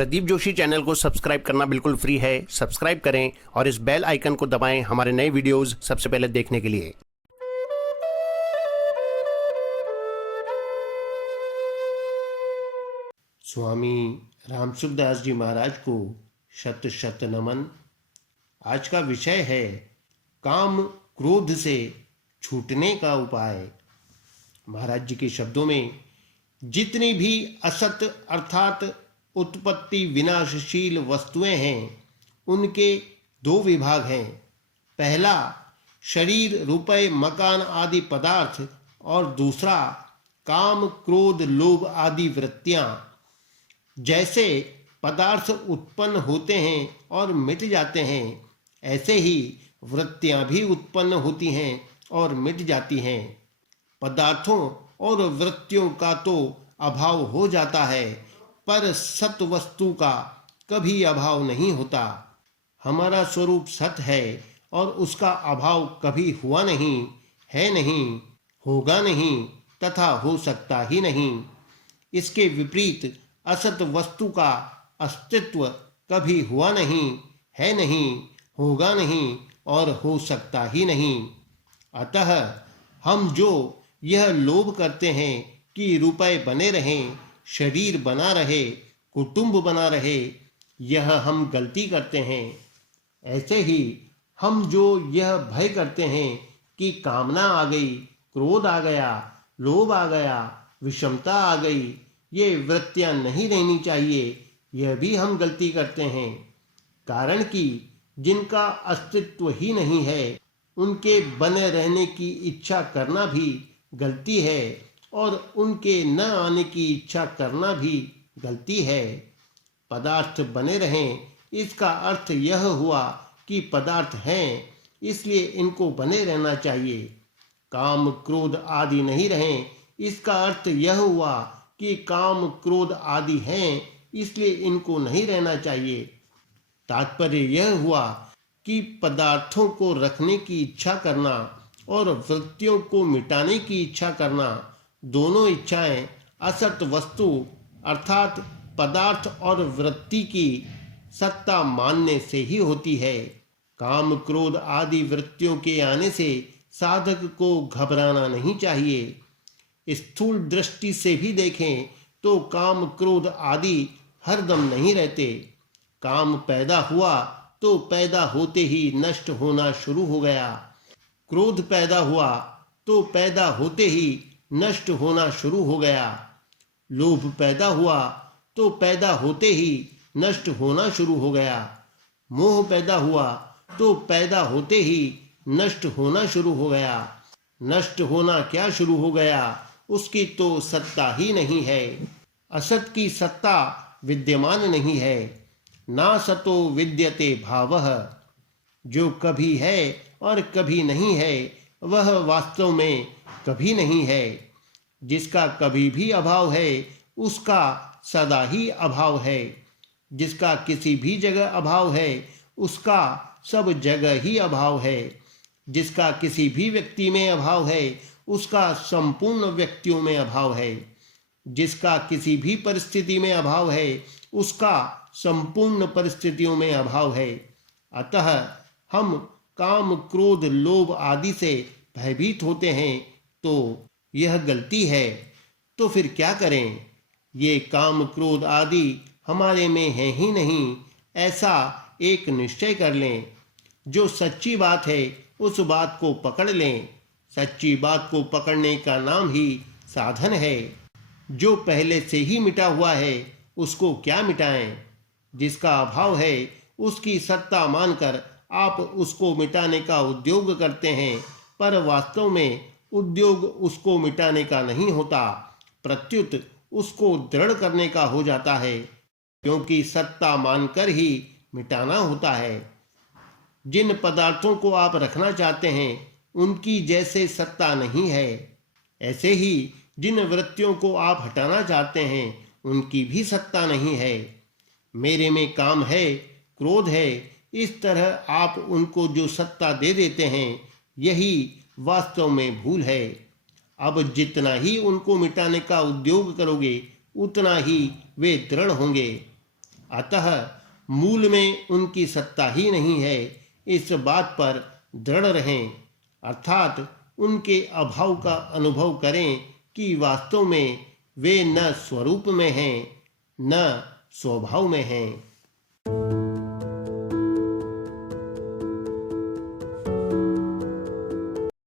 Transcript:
Pradeep Joshi channel को subscribe करना बिल्कुल फ्री है। सब्सक्राइब करें और इस बेल आइकन को दबाएं हमारे नए वीडियोस सबसे पहले देखने के लिए। स्वामी रामसुखदास जी महाराज को शत शत नमन। आज का विषय है काम क्रोध से छूटने का उपाय। महाराज जी के शब्दों में, जितनी भी असत अर्थात उत्पत्ति विनाशशील वस्तुएं हैं, उनके दो विभाग हैं। पहला शरीर, रुपए, मकान आदि पदार्थ, और दूसरा काम, क्रोध, लोभ आदि वृत्तियां। जैसे पदार्थ उत्पन्न होते हैं और मिट जाते हैं, ऐसे ही वृत्तियां भी उत्पन्न होती हैं और मिट जाती हैं। पदार्थों और वृत्तियों का तो अभाव हो जाता है, पर सत वस्तु का कभी अभाव नहीं होता। हमारा स्वरूप सत है और उसका अभाव कभी हुआ नहीं, है नहीं, होगा नहीं तथा हो सकता ही नहीं। इसके विपरीत असत वस्तु का अस्तित्व कभी हुआ नहीं, है नहीं, होगा नहीं और हो सकता ही नहीं। अतः हम जो यह लोभ करते हैं कि रुपए बने रहें, शरीर बना रहे, कुटुंब बना रहे, यह हम गलती करते हैं। ऐसे ही हम जो यह भय करते हैं कि कामना आ गई, क्रोध आ गया, लोभ आ गया, विषमता आ गई, ये वृत्तियां नहीं रहनी चाहिए, यह भी हम गलती करते हैं। कारण कि जिनका अस्तित्व ही नहीं है, उनके बने रहने की इच्छा करना भी गलती है और उनके न आने की इच्छा करना भी गलती है। पदार्थ बने रहें, इसका अर्थ यह हुआ कि पदार्थ हैं, इसलिए इनको बने रहना चाहिए। काम, क्रोध आदि नहीं रहें, इसका अर्थ यह हुआ कि काम, क्रोध आदि हैं, इसलिए इनको नहीं रहना चाहिए। तात्पर्य यह हुआ कि पदार्थों को रखने की इच्छा करना और वृत्तियों को मिटाने की इच्छा करना, दोनों इच्छाएं असत वस्तु अर्थात पदार्थ और वृत्ति की सत्ता मानने से ही होती है। काम, क्रोध आदि वृत्तियों के आने से साधक को घबराना नहीं चाहिए। स्थूल दृष्टि से भी देखें तो काम, क्रोध आदि हरदम नहीं रहते। काम पैदा हुआ तो पैदा होते ही नष्ट होना शुरू हो गया। क्रोध पैदा हुआ तो पैदा होते ही नष्ट होना शुरू हो गया। लोभ पैदा हुआ तो पैदा होते ही नष्ट होना शुरू हो गया। मोह पैदा हुआ तो पैदा होते ही नष्ट होना शुरू हो गया। नष्ट होना क्या शुरू हो गया, उसकी तो सत्ता ही नहीं है। असत की सत्ता विद्यमान नहीं है। ना सतो विद्यते भावः। जो कभी है और कभी नहीं है, वह वास्तव में कभी नहीं है। जिसका कभी भी अभाव है, उसका सदा ही अभाव है। जिसका किसी भी जगह अभाव है, उसका सब जगह ही अभाव है। जिसका किसी भी व्यक्ति में अभाव है, उसका संपूर्ण व्यक्तियों में अभाव है। जिसका किसी भी परिस्थिति में अभाव है, उसका संपूर्ण परिस्थितियों में अभाव है। अतः हम काम, क्रोध, लोभ आदि से भयभीत होते हैं तो यह गलती है। तो फिर क्या करें? ये काम, क्रोध आदि हमारे में है ही नहीं, ऐसा एक निश्चय कर लें। जो सच्ची बात है उस बात को पकड़ लें। सच्ची बात को पकड़ने का नाम ही साधन है। जो पहले से ही मिटा हुआ है, उसको क्या मिटाएं? जिसका अभाव है, उसकी सत्ता मानकर आप उसको मिटाने का उद्योग करते हैं, पर वास्तव में उद्योग उसको मिटाने का नहीं होता, प्रत्युत उसको दृढ़ करने का हो जाता है, क्योंकि सत्ता मानकर ही मिटाना होता है। जिन पदार्थों को आप रखना चाहते हैं, उनकी जैसे सत्ता नहीं है, ऐसे ही जिन वृत्तियों को आप हटाना चाहते हैं, उनकी भी सत्ता नहीं है। मेरे में काम है, क्रोध है, इस तरह आप उनको जो सत्ता दे देते हैं, यही वास्तव में भूल है। अब जितना ही उनको मिटाने का उद्योग करोगे, उतना ही वे दृढ़ होंगे। अतः मूल में उनकी सत्ता ही नहीं है, इस बात पर दृढ़ रहें, अर्थात उनके अभाव का अनुभव करें कि वास्तव में वे न स्वरूप में हैं न स्वभाव में हैं।